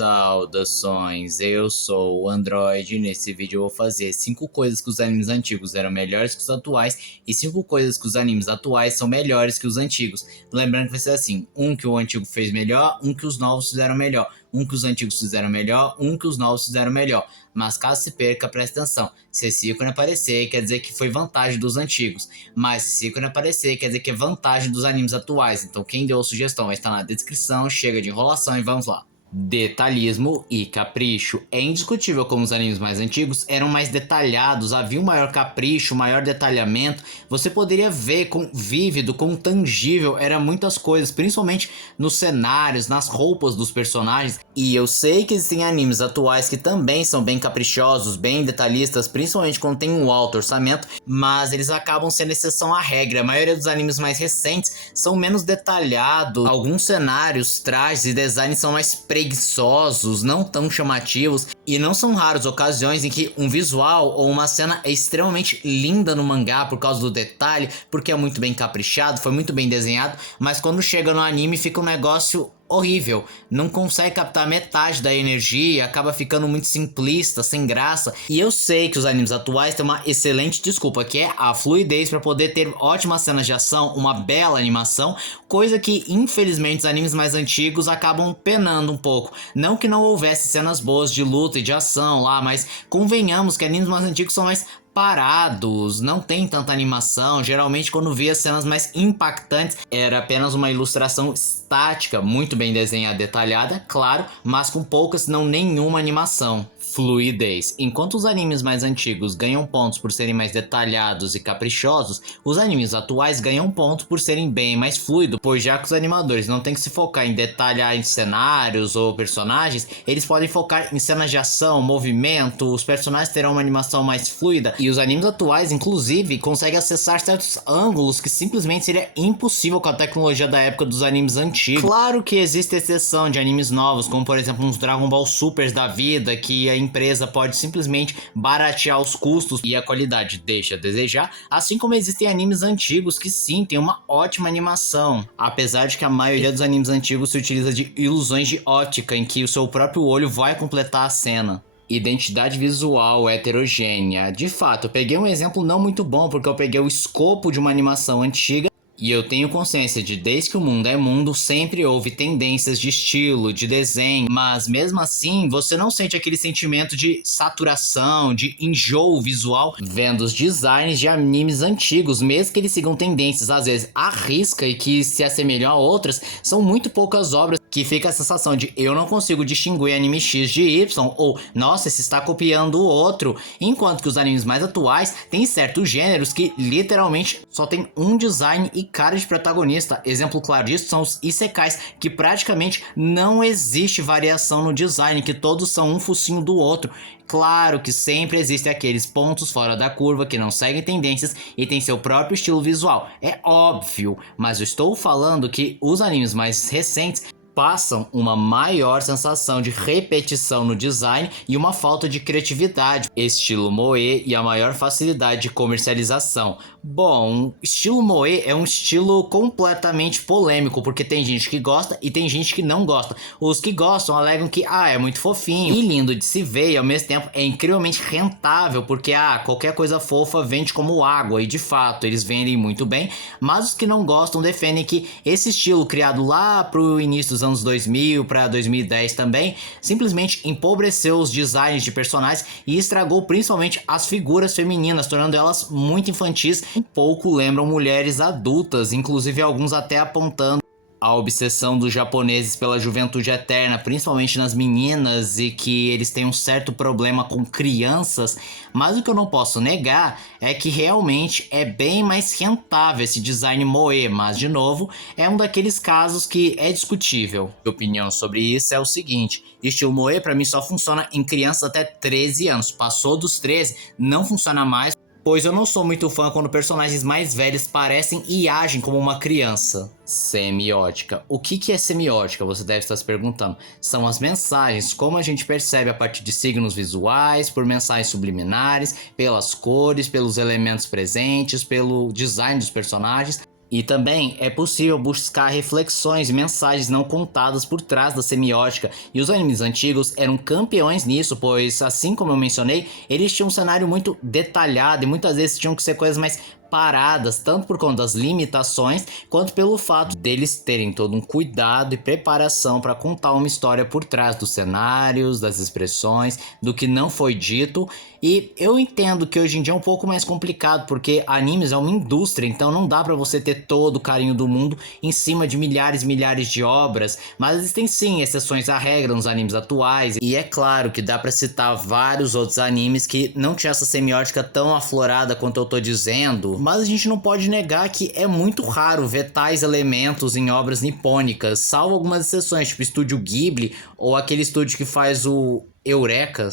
Saudações, eu sou o Android e nesse vídeo eu vou fazer 5 coisas que os animes antigos eram melhores que os atuais e 5 coisas que os animes atuais são melhores que os antigos. Lembrando que vai ser assim, um que o antigo fez melhor, um que os novos fizeram melhor, um que os antigos fizeram melhor, um que os novos fizeram melhor. Mas caso se perca, presta atenção, se esse ícone aparecer quer dizer que foi vantagem dos antigos, mas se esse ícone aparecer quer dizer que é vantagem dos animes atuais. Então quem deu a sugestão vai estar na descrição, chega de enrolação e vamos lá. Detalhismo e capricho. É indiscutível como os animes mais antigos eram mais detalhados, havia um maior capricho, maior detalhamento. Você poderia ver com vívido, com tangível, era muitas coisas, principalmente nos cenários, nas roupas dos personagens. E eu sei que existem animes atuais que também são bem caprichosos, bem detalhistas, principalmente quando tem um alto orçamento, mas eles acabam sendo exceção à regra. A maioria dos animes mais recentes são menos detalhados, alguns cenários, trajes e designs são mais preguiçosos, não tão chamativos, e não são raras ocasiões em que um visual ou uma cena é extremamente linda no mangá por causa do detalhe, porque é muito bem caprichado, foi muito bem desenhado, mas quando chega no anime fica um negócio horrível, não consegue captar metade da energia, acaba ficando muito simplista, sem graça. E eu sei que os animes atuais têm uma excelente desculpa, que é a fluidez para poder ter ótimas cenas de ação, uma bela animação, coisa que infelizmente os animes mais antigos acabam penando um pouco. Não que não houvesse cenas boas de luta e de ação lá, mas convenhamos que animes mais antigos são mais parados, não tem tanta animação. Geralmente quando via cenas mais impactantes era apenas uma ilustração estática, muito bem desenhada, detalhada, claro, mas com pouca, se não nenhuma animação. Fluidez. Enquanto os animes mais antigos ganham pontos por serem mais detalhados e caprichosos, os animes atuais ganham pontos por serem bem mais fluidos, pois já que os animadores não têm que se focar em detalhar em cenários ou personagens, eles podem focar em cenas de ação, movimento, os personagens terão uma animação mais fluida, e os animes atuais, inclusive, conseguem acessar certos ângulos que simplesmente seria impossível com a tecnologia da época dos animes antigos. Claro que existe exceção de animes novos, como por exemplo uns Dragon Ball Supers da vida, que a empresa pode simplesmente baratear os custos e a qualidade deixa a desejar, assim como existem animes antigos que sim, tem uma ótima animação, apesar de que a maioria dos animes antigos se utiliza de ilusões de ótica, em que o seu próprio olho vai completar a cena. Identidade visual heterogênea. De fato, eu peguei um exemplo não muito bom, porque eu peguei o escopo de uma animação antiga, e eu tenho consciência de desde que o mundo é mundo, sempre houve tendências de estilo, de desenho, mas mesmo assim você não sente aquele sentimento de saturação, de enjoo visual vendo os designs de animes antigos, mesmo que eles sigam tendências às vezes à risca e que se assemelham a outras. São muito poucas obras que fica a sensação de eu não consigo distinguir anime X de Y, ou nossa, esse está copiando o outro, enquanto que os animes mais atuais têm certos gêneros que literalmente só tem um design e cara de protagonista. Exemplo claro disso são os isekais, que praticamente não existe variação no design, que todos são um focinho do outro. Claro que sempre existem aqueles pontos fora da curva que não seguem tendências e tem seu próprio estilo visual, é óbvio, mas eu estou falando que os animes mais recentes passam uma maior sensação de repetição no design e uma falta de criatividade, estilo moe e a maior facilidade de comercialização. Bom, estilo moe é um estilo completamente polêmico, porque tem gente que gosta e tem gente que não gosta. Os que gostam alegam que é muito fofinho e lindo de se ver, e ao mesmo tempo é incrivelmente rentável, porque qualquer coisa fofa vende como água, e de fato eles vendem muito bem, mas os que não gostam defendem que esse estilo criado lá pro início dos anos 2000 para 2010 também, simplesmente empobreceu os designs de personagens e estragou principalmente as figuras femininas, tornando elas muito infantis, um pouco lembram mulheres adultas, inclusive alguns até apontando a obsessão dos japoneses pela juventude eterna, principalmente nas meninas, e que eles têm um certo problema com crianças. Mas o que eu não posso negar é que realmente é bem mais rentável esse design moe, mas de novo, é um daqueles casos que é discutível. Minha opinião sobre isso é o seguinte: estilo moe pra mim só funciona em crianças até 13 anos, passou dos 13 não funciona mais, pois eu não sou muito fã quando personagens mais velhos parecem e agem como uma criança. Semiótica. O que é semiótica? Você deve estar se perguntando. São as mensagens, como a gente percebe a partir de signos visuais, por mensagens subliminares, pelas cores, pelos elementos presentes, pelo design dos personagens. E também é possível buscar reflexões e mensagens não contadas por trás da semiótica, e os animes antigos eram campeões nisso, pois, assim como eu mencionei, eles tinham um cenário muito detalhado e muitas vezes tinham que ser coisas mais paradas, tanto por conta das limitações, quanto pelo fato deles terem todo um cuidado e preparação para contar uma história por trás dos cenários, das expressões, do que não foi dito. E eu entendo que hoje em dia é um pouco mais complicado, porque animes é uma indústria, então não dá para você ter todo o carinho do mundo em cima de milhares e milhares de obras, mas existem sim exceções à regra nos animes atuais, e é claro que dá para citar vários outros animes que não tinham essa semiótica tão aflorada quanto eu tô dizendo, mas a gente não pode negar que é muito raro ver tais elementos em obras nipônicas, salvo algumas exceções, tipo Estúdio Ghibli ou aquele estúdio que faz o Eureka,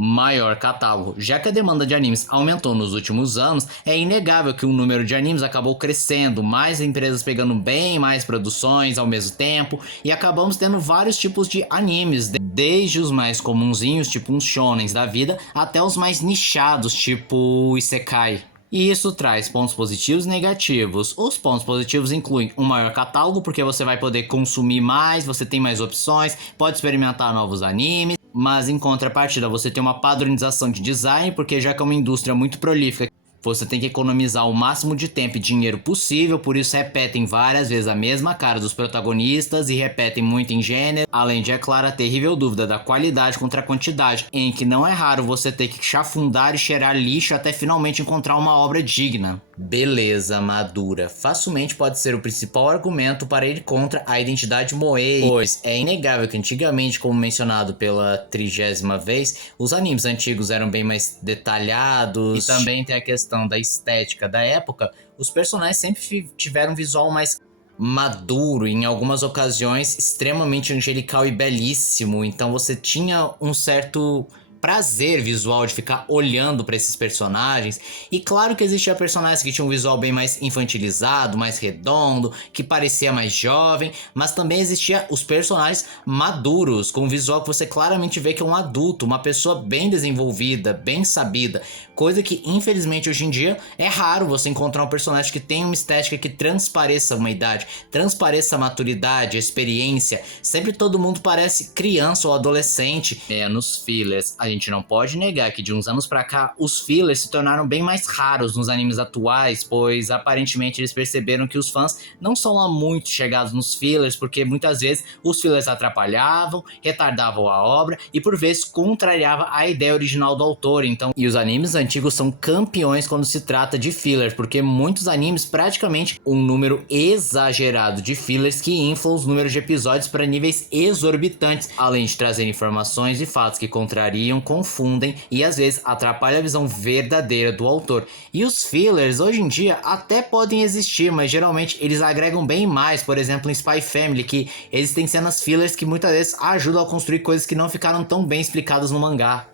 maior catálogo. Já que a demanda de animes aumentou nos últimos anos, é inegável que o número de animes acabou crescendo, mais empresas pegando bem mais produções ao mesmo tempo, e acabamos tendo vários tipos de animes, desde os mais comunzinhos, tipo uns shonens da vida, até os mais nichados, tipo Isekai. E isso traz pontos positivos e negativos. Os pontos positivos incluem um maior catálogo, porque você vai poder consumir mais, você tem mais opções, pode experimentar novos animes. Mas em contrapartida, você tem uma padronização de design, porque já que é uma indústria muito prolífica, você tem que economizar o máximo de tempo e dinheiro possível, por isso repetem várias vezes a mesma cara dos protagonistas e repetem muito em gênero, além de, é claro, a terrível dúvida da qualidade contra a quantidade, em que não é raro você ter que chafundar e cheirar lixo até finalmente encontrar uma obra digna. Beleza madura facilmente pode ser o principal argumento para ir contra a identidade moe, pois é inegável que antigamente, como mencionado pela 30ª vez, os animes antigos eram bem mais detalhados, e também tem a questão da estética da época. Os personagens sempre tiveram um visual mais maduro, em algumas ocasiões extremamente angelical e belíssimo, então você tinha um certo prazer visual de ficar olhando para esses personagens. E claro que existia personagens que tinham um visual bem mais infantilizado, mais redondo, que parecia mais jovem, mas também existia os personagens maduros, com um visual que você claramente vê que é um adulto, uma pessoa bem desenvolvida, bem sabida, coisa que infelizmente hoje em dia é raro você encontrar um personagem que tem uma estética que transpareça uma idade, transpareça a maturidade, a experiência. Sempre todo mundo parece criança ou adolescente. Nos fillers, a gente não pode negar que de uns anos pra cá os fillers se tornaram bem mais raros nos animes atuais, pois aparentemente eles perceberam que os fãs não são lá muito chegados nos fillers, porque muitas vezes os fillers atrapalhavam, retardavam a obra e por vezes contrariava a ideia original do autor. Então, e os animes antigos são campeões quando se trata de fillers, porque muitos animes praticamente um número exagerado de fillers que inflam os números de episódios para níveis exorbitantes, além de trazer informações e fatos que contrariam, confundem e às vezes atrapalham a visão verdadeira do autor. E os fillers hoje em dia até podem existir, mas geralmente eles agregam bem mais. Por exemplo, em Spy Family, que eles têm cenas fillers que muitas vezes ajudam a construir coisas que não ficaram tão bem explicadas no mangá.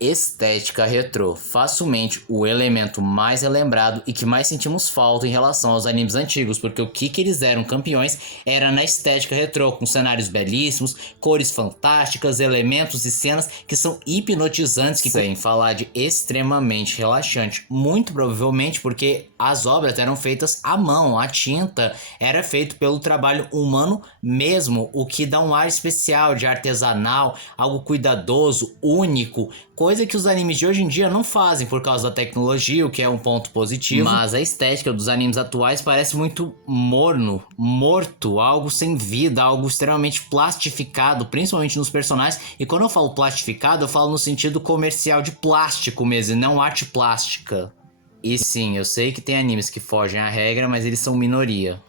Estética retrô, facilmente o elemento mais relembrado e que mais sentimos falta em relação aos animes antigos, porque o que eles eram campeões era na estética retrô, com cenários belíssimos, cores fantásticas, elementos e cenas que são hipnotizantes, que sem falar de extremamente relaxante, muito provavelmente porque as obras eram feitas à mão, a tinta era feito pelo trabalho humano mesmo, o que dá um ar especial de artesanal, algo cuidadoso, único, coisa que os animes de hoje em dia não fazem por causa da tecnologia, o que é um ponto positivo. Mas a estética dos animes atuais parece muito morno, morto, algo sem vida, algo extremamente plastificado, principalmente nos personagens. E quando eu falo plastificado, eu falo no sentido comercial de plástico mesmo, e não arte plástica. E sim, eu sei que tem animes que fogem à regra, mas eles são minoria.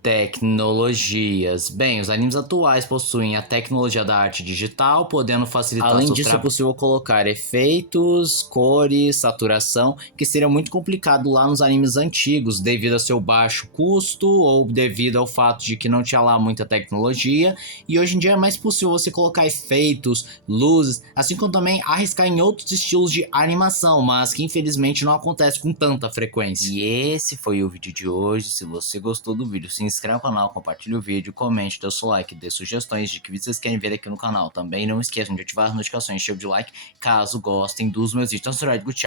Tecnologias. Bem, os animes atuais possuem a tecnologia da arte digital, podendo facilitar. Além disso, é possível colocar efeitos, cores, saturação, que seria muito complicado lá nos animes antigos, devido a seu baixo custo ou devido ao fato de que não tinha lá muita tecnologia. E hoje em dia é mais possível você colocar efeitos, luzes, assim como também arriscar em outros estilos de animação, mas que infelizmente não acontece com tanta frequência. E esse foi o vídeo de hoje. Se você gostou do vídeo, se inscreva no canal, compartilhe o vídeo, comente, dê seu like, dê sugestões de que vídeos vocês querem ver aqui no canal. Também não esqueçam de ativar as notificações, encher de like, caso gostem dos meus vídeos. Então, tchau.